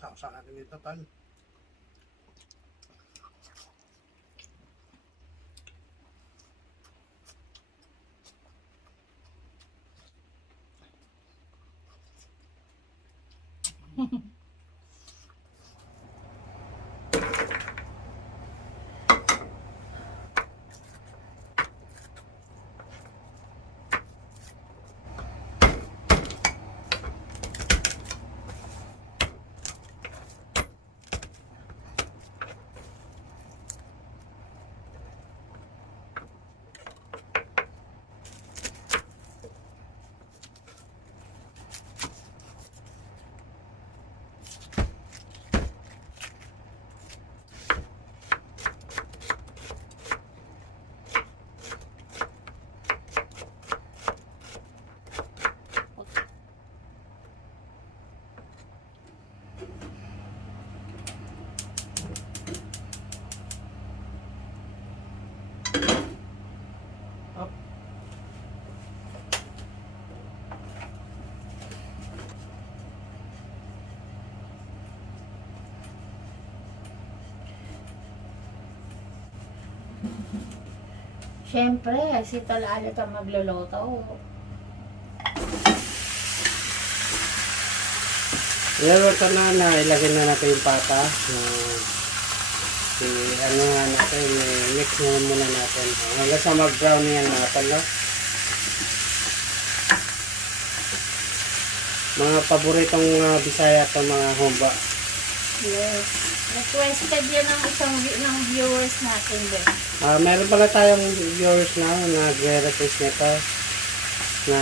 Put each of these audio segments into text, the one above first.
Sausaw natin dito, tol. Siyempre, si Talali ka magluluto. Iluluto na, ilagay na natin yung pata. Ano nga natin, mix na muna natin. Hanggang sa mag-brown yan natin, no? Mga paboritong Bisaya itong mga humba. Yes. Requested yan ng viewers natin din. Meron pala tayong viewers na nagre-request nito na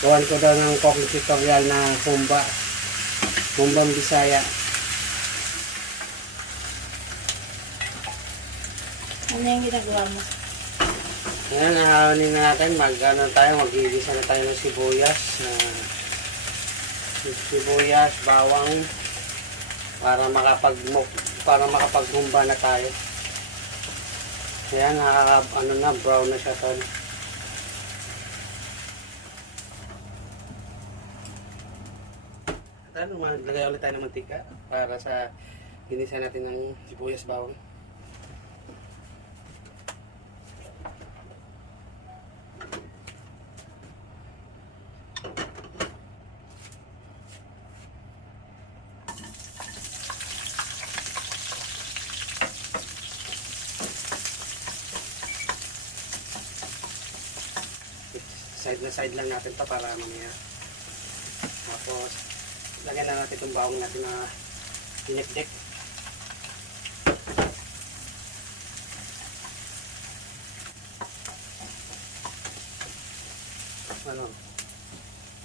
gawan ko daw ng cooking tutorial na humba. Humbang Bisaya. Ano yung ginagawa mo? Ayan, nahawanin na natin. Mag-igisa na tayo ng sibuyas. Sibuyas, bawang. Para makapaghumba na tayo. Ayan, brown na siya, tol. At maglagay ulit tayo ng mantika para sa ginisa natin ng sibuyas, bawang. Side na side lang natin pa para mamaya. Tapos lagyan na natin itong bawang natin na dinikdik.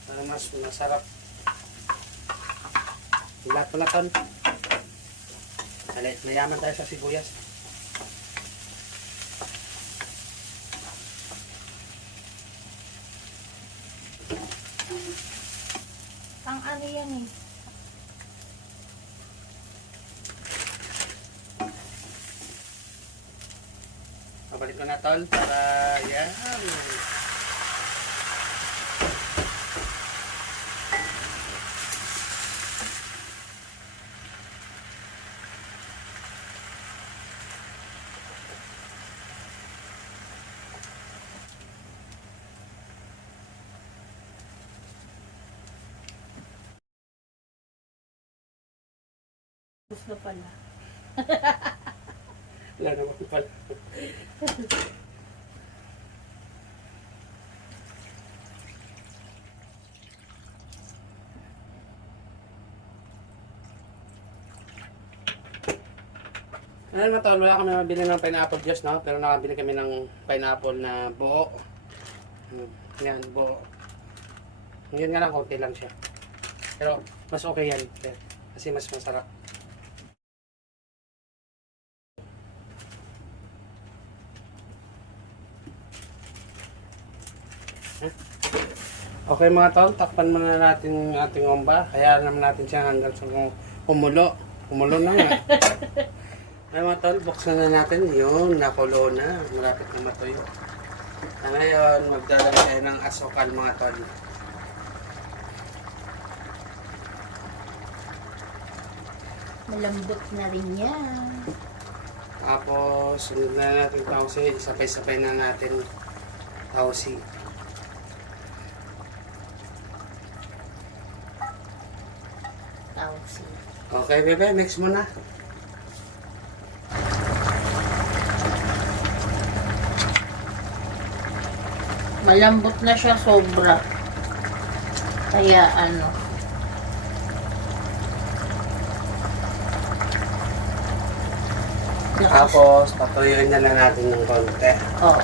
Para mas masarap. Lahat pala ton. Mayaman tayo sa sibuyas. Ang ano yan eh. Pabalik ko na tol para yan. Gusto pala. Wala naman pala. Ano na tol, wala kami mabili ng pineapple juice, no? Pero nakabili kami ng pineapple na buo. Yan, buo. Ngayon nga lang, konti lang siya. Pero mas okay yan. Kasi mas masarap. Okay mga tol, takpan muna natin yung ating humba. Kaya naman natin siya hanggang sa kumulo. Kumulo na nga. Ay mga tol, buksan na natin. Yun, nakulo na. Malapit na matuyo. Ngayon, magdadala tayo ng asukal mga tol. Malambot na rin yan. Tapos, sunod na natin tausi. Sabay-sabay na natin tausi. Tausi. Okay, bebe, mix mo na. Malambot na siya sobra. Kaya ano. Tapos, patuyuin na lang natin ng konti. Oo.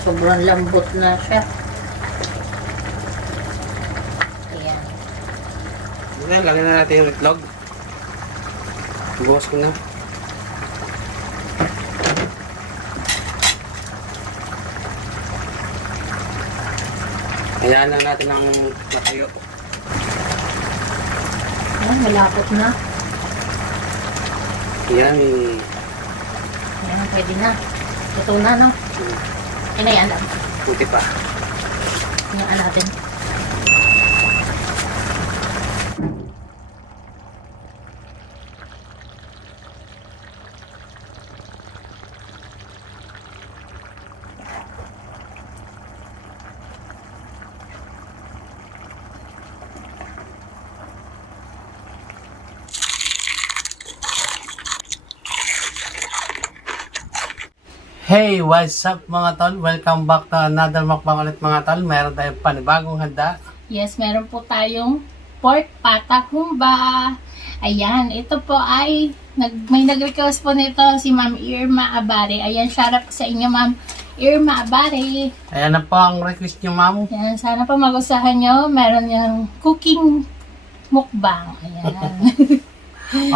Sobrang lambot na siya. Ayan. Ayan, lagyan na natin yung itlog. Bukas ko na. Ayan na natin ang matayo. Ayan, malapot na. Ayan, Ayan, pwede na. Ito na, no? Ayan, lang. puti pa. Ayan natin. Hey, what's up mga tol? Welcome back to another mukbang ulit mga tol. Meron tayong panibagong handa. Yes, meron po tayong pork patak humba. Ayan, ito po ay may nag-request po nito si Ma'am Irma Abare. Ayan, shout out po sa inyo Ma'am Irma Abare. Ayan na po ang request nyo, ma'am. Ayan, sana po magustuhan nyo. Meron yung cooking mukbang. Ayan.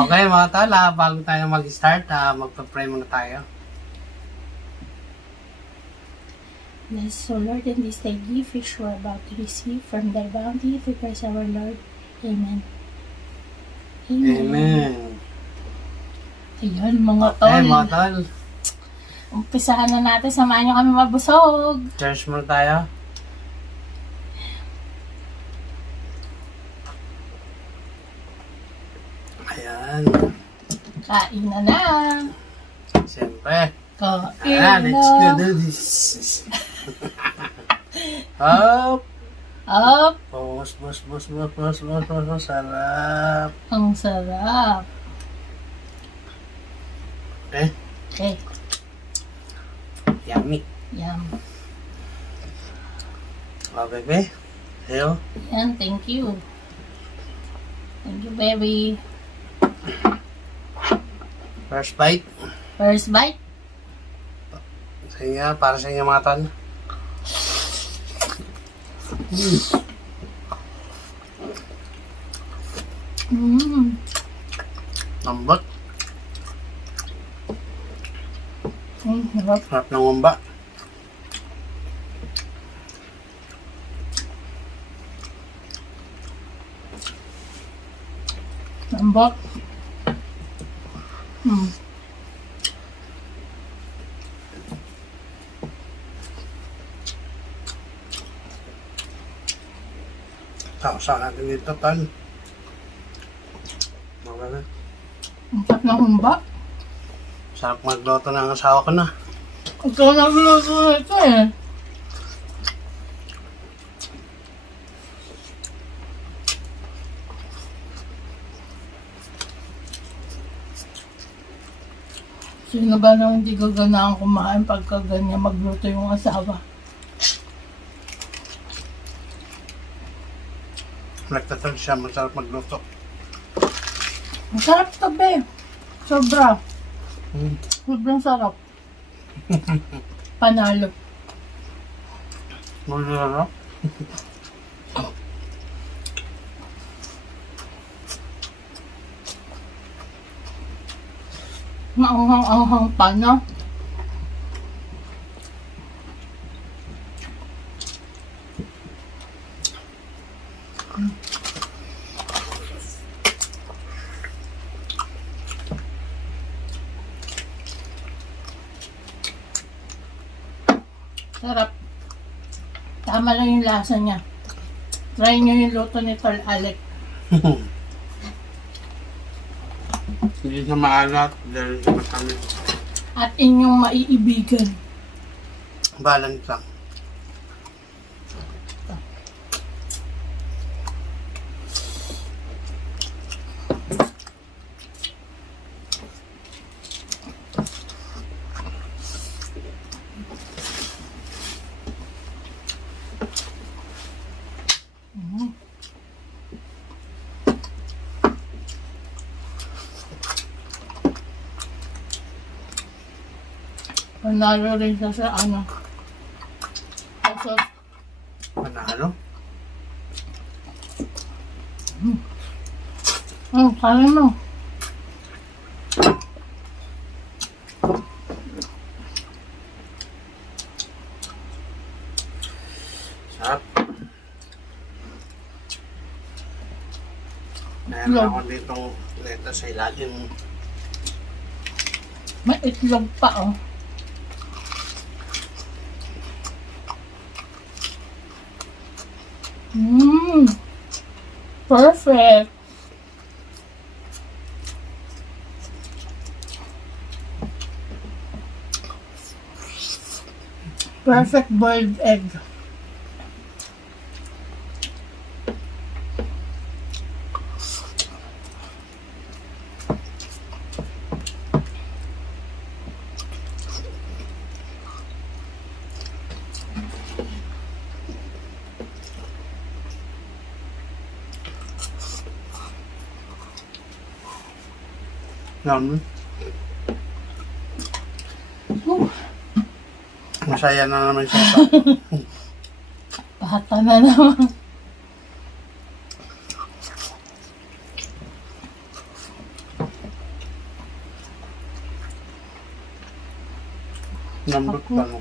Okay mga tol, bago tayo mag-start, magpa-pray muna tayo. Bless, O Lord, in this day gift which we are about to receive from thy bounty through Christ our Lord. Amen. Amen. Ayan, mga tol. Okay mga tol, Umpisahan na natin. Samahan nyo kami mabusog. cheers muna tayo. Ayan. Kain na na. Siyempre. Kain Ayan, let's go do this. Up. Up. Bus. Sarap. Ang sarap. Okay. Okay. Yummy. Yum. Oh, bebe. Hello. Yan, thank you. Thank you, baby. First bite. First bite. Sa inyo, para sa inyo mga tol. Lambot. Sarap. Sarap ng humba. Lambot. Sausaw natin dito, tol. Maganda. Ang sarap ng humba. Sarap magluto ng asawa ko na. Ito na gulo ito eh. Sino ba nang hindi gaganahan kumain pagka ganyan magluto yung asawa? Nagtatag siya, masarap magluto. Masarap ito, be. Sobra. Sobrang sarap. Panalo. Masarap. Maanghang-anghang pa, no? Sarap. Tama lang yung lasa niya. Try nyo yung luto ni Tol Alec. Hindi siya maalat dahil sa matamis. At inyong maiibigan. Balance lang. Panalo rin siya sa ano. Sa Panalo? kaya mo. Sarap. Meron ako ditong letra sa ilalim. May itlog pa oh. Perfect. Perfect boiled egg. Yum. Masaya na naman siya. Bata na naman. Lambot pa no.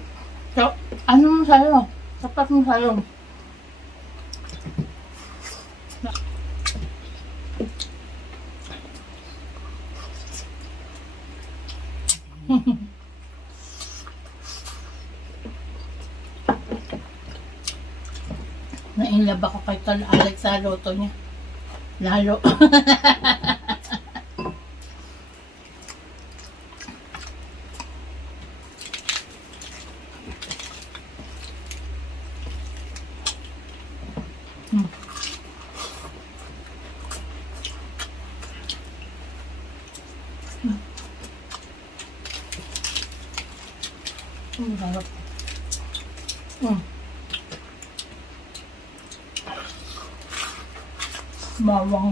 So, ano mo sa'yo? Tapat mo sa'yo. Nainlove ako kay Tol Alex sa luto niya. Lalo. Sarap. Bawang.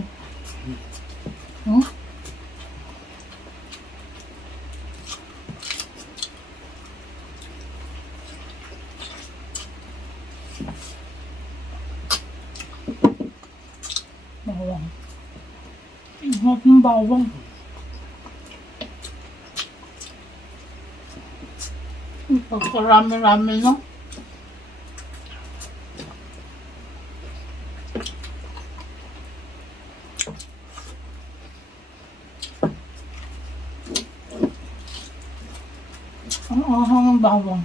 Bawang. Ingat ng bawang. Pagkarami-rami no? Ang ahang ng bawang.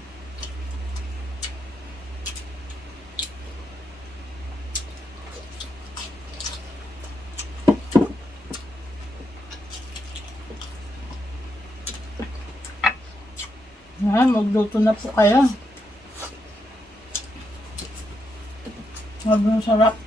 Ay, magluto na po kayo. Sobrang sarap.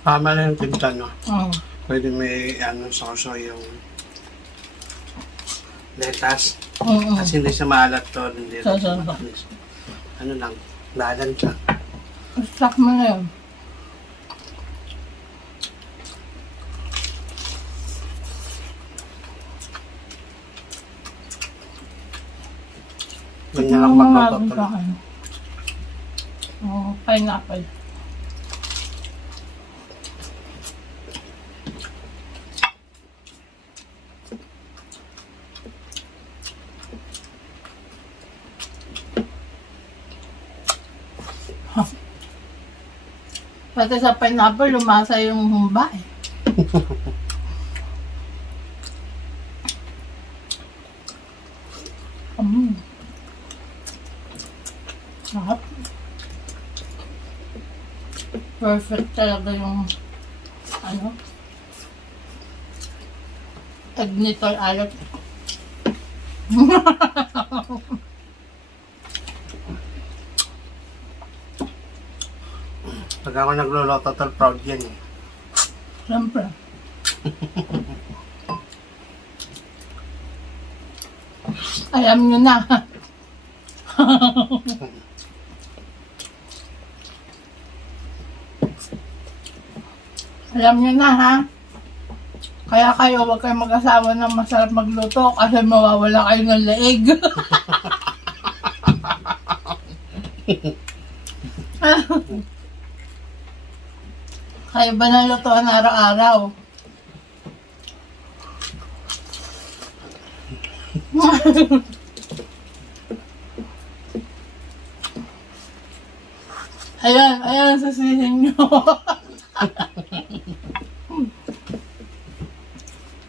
Tama na yung timpla, no? Mm. Pwede may sauso yung lettuce. Kasi hindi siya maalat to. Hindi So. ano lang, dalan siya. Stop mo na yun. Ganyan lang magluto to. Oh, pineapple. Pati sa pineapple, lumasa yung humba eh. Sarap. Perfect talaga yung egg nito alat. Pag ako nagluluto, total proud yan eh. Siyempre. Alam nyo na. Alam nyo na ha. Kaya kayo huwag kayong mag-asawa ng masarap magluto kasi mawawala kayo ng leeg. Kayo ba nalutuan araw-araw? Ayan ang sasihin nyo.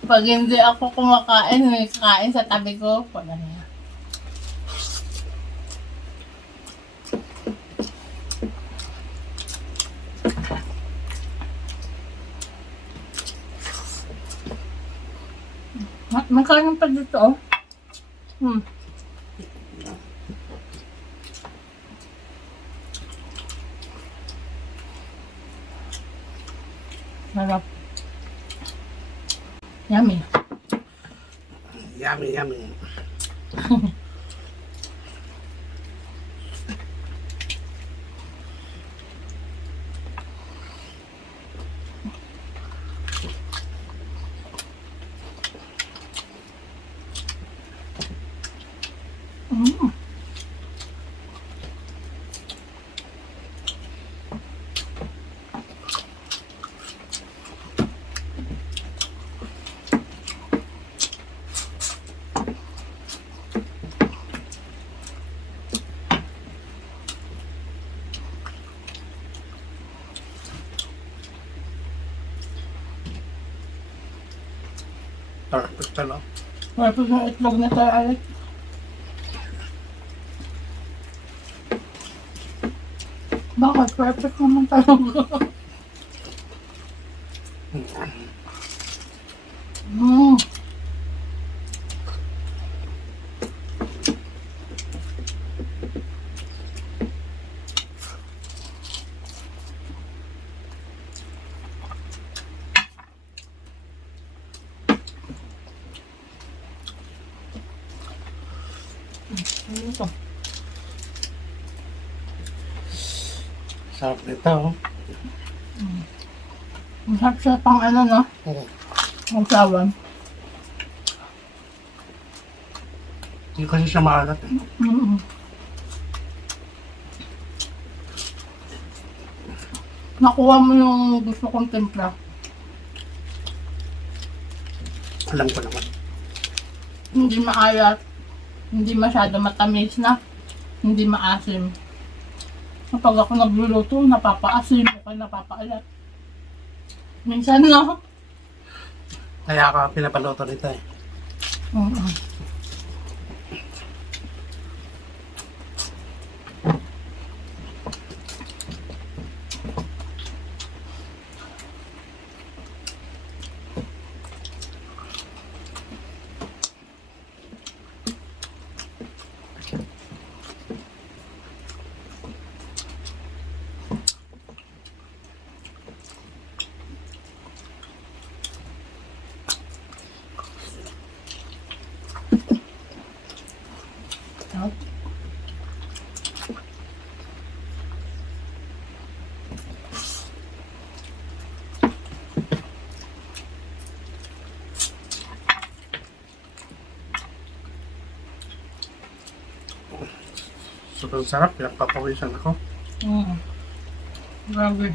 Pag hindi ako kumakain, may kakain sa tabi ko. Wala na. Magkano pa dito, oh? Sarap. Yummy. Yummy, yummy. Perfect talo. Perfect na itlog na tayo, Alex. Bakit? Perfect naman talaga. Ano ito? Sarap nito, oh. Masarap siya pang no? Ang sawan. Hindi kasi siya maalat eh. Nakuha mo yung gusto kong timpla. Alam ko naman. Hindi maalat. Hindi masyado matamis na. Hindi maasim. Kapag ako nagluluto, napapaasim o napapaalat. Minsan no? Kaya ako pinapaluto nito eh. Sobrang sarap. Pinagpapawisan ako. Grabe.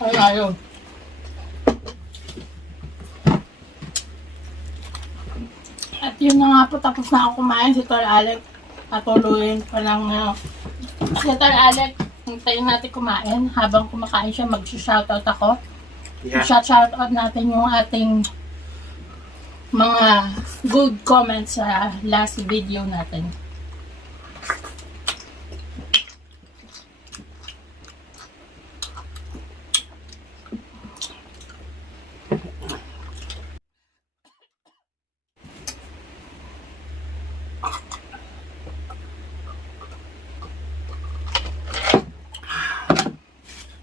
Ay, ayaw. At yun na nga po, tapos na ako kumain. Si Tol Alec, patuloyin pa lang si Tol Alec, hintayin natin kumain. Habang kumakain siya, mag-shoutout ako. Yeah. Shoutout natin yung ating mga good comments sa last video natin.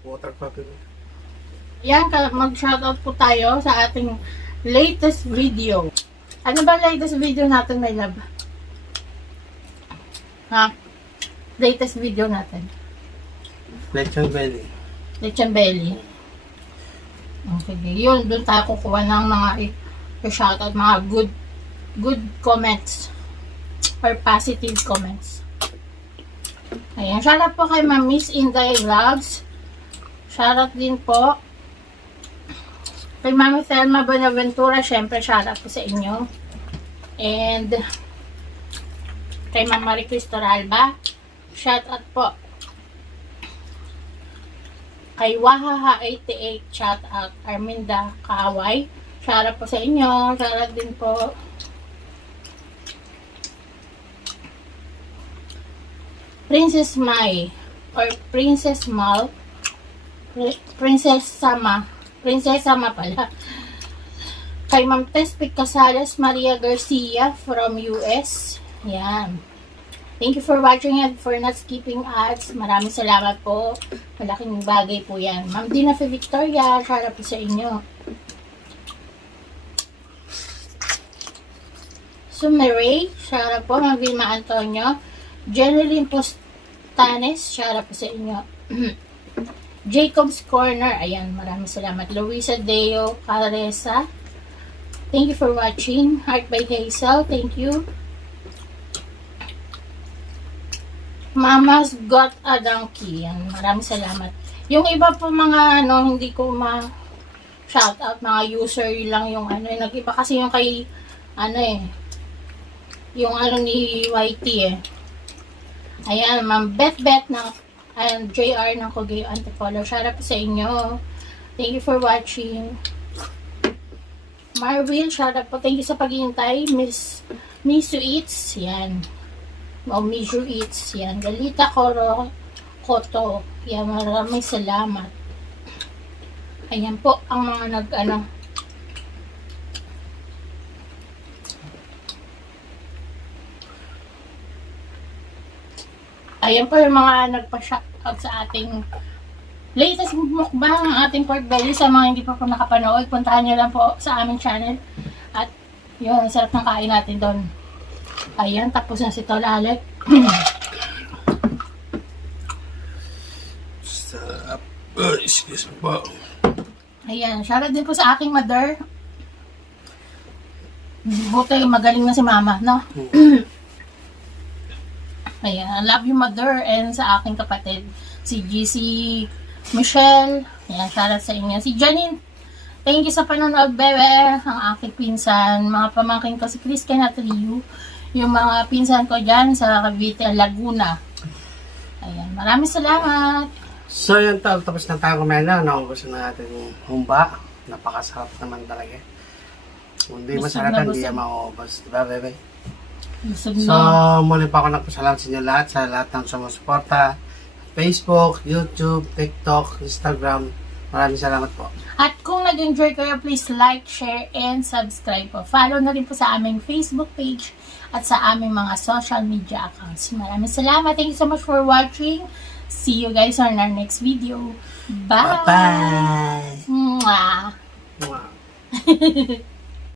Water packet. Yan, mag-shoutout po tayo sa ating latest video. Ano ba latest video natin, my love? Ha? Latest video natin. Lechon belly. Lechon belly. Sige, yun. Doon tayo kukuha ng mga shoutout, mga good comments or positive comments. Ayan. Shoutout po kay Ma'am Miss Inday Vlogs. Shoutout din po kay Mami Thelma Bonaventura. Syempre, shoutout po sa inyo. And kay Ma'am Marie Cristoralba. Shoutout po kay Wahaha88. Shoutout Arminda Kaaway. Shoutout po sa inyo. Shoutout din po Princess Mai or Princess Mal. Princess Sama pala. Kay Ma'am Tespic Casales Maria Garcia from US. Yan. Thank you for watching and for not skipping ads. Maraming salamat po. Malaking bagay po yan. Ma'am Dina Victoria, shoutout po sa inyo. Sumeray, shoutout po. Ma'am Vilma Antonio. Jeneline Postanes, shoutout po sa inyo. Jacob's Corner, ayan, maraming salamat. Luisa Deo Caresa, thank you for watching. Heart by Hazel, thank you. Mama's Got a Donkey, yan, maraming salamat. Yung iba po mga hindi ko shoutout, mga user lang yung nag-iba kasi yung kay yung ni YT Ayan, Ma'am Bet na and JR ng Cogeo Antipolo. Shoutout po sa inyo. Thank you for watching. Marvin, shoutout po. Thank you sa paghihintay. Misu Eats. Yan. Misu Eats. Yan. Galita Koto. Yan. Maraming salamat. Ayan po ang mga Ayan po yung mga nagpa-shoutout sa ating latest mukbang, ang ating pork belly. Sa mga hindi pa po nakapanood, puntahan nyo lang po sa aming channel. At yun, sarap ng kain natin doon. Ayan, tapos na si Tol Alec. Sarap. Excuse me po. Ayan, shoutout din po sa aking mother. Buti magaling na si mama, no? Ayan, I love you mother, and sa aking kapatid, si GC Michelle. Ayan, shoutout sa inyo. Si Janine, thank you sa panonood, bebe. Ang aking pinsan, mga pamangkin ko, si Chris at Ryu. Yung mga pinsan ko dyan sa Cavite, Laguna. Ayan, maraming salamat. So yun, tapos na tayo kumain na. Naubos na natin yung humba. Napakasarap naman talaga. Kung di masarap, hindi yan mauubos. Diba, bebe? So, muli pa ako nagpasalamat sa inyo lahat, sa lahat ng sumusuporta. Facebook, YouTube, TikTok, Instagram, Maraming salamat po. At kung nag-enjoy kayo, please like, share, and subscribe po. Follow na rin po sa aming Facebook page at sa aming mga social media accounts. Maraming salamat. Thank you so much for watching. See you guys on our next video. Bye! Bye-bye! Mwah! Wow.